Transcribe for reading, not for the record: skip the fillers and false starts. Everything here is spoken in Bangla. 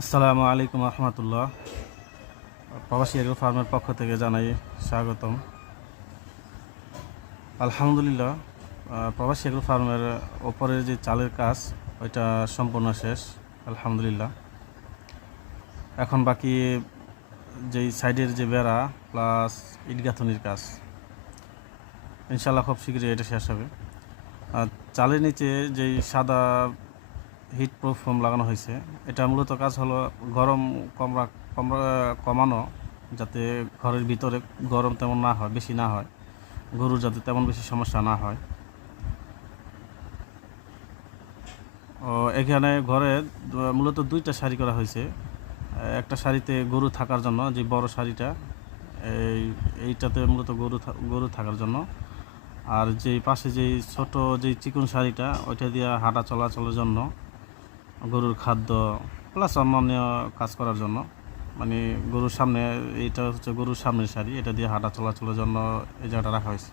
আসসালামু আলাইকুম রহমতুল্লাহ। প্রবাসী এগ্রো ফার্মের পক্ষ থেকে জানাই স্বাগতম। আলহামদুলিল্লাহ, প্রবাসী এগ্রো ফার্মের ওপরের যে চালের কাজ ওইটা সম্পূর্ণ শেষ আলহামদুলিল্লাহ। এখন বাকি যেই সাইডের যে বেড়া প্লাস ইট গাঁথনির কাজ, ইনশাল্লাহ খুব শীঘ্রই এটা শেষ হবে। আর চালের নিচে যেই সাদা হিট প্রুফ ফোম লাগানো হয়েছে, এটা মূলত কাজ হলো গরম কমানো, যাতে ঘরের ভিতরে গরম তেমন না হয়, বেশি না হয়, গরুর যাতে তেমন বেশি সমস্যা না হয়। এখানে ঘরে মূলত দুইটা সারি করা হয়েছে। একটা সারিতে গরু থাকার জন্য, যে বড় সারিটা এইটাতে মূলত গরু থাকার জন্য, আর যেই পাশে যেই ছোট যেই চিকন সারিটা ওইটা দিয়ে হাঁটা চলাচলের জন্য, গরুর খাদ্য প্লাস অন্যান্য কাজ করার জন্য। মানে গরুর সামনে, এইটা হচ্ছে গরুর সামনের সারি, এটা দিয়ে হাঁটা চলাচলের জন্য এই জায়গাটা রাখা হয়েছে।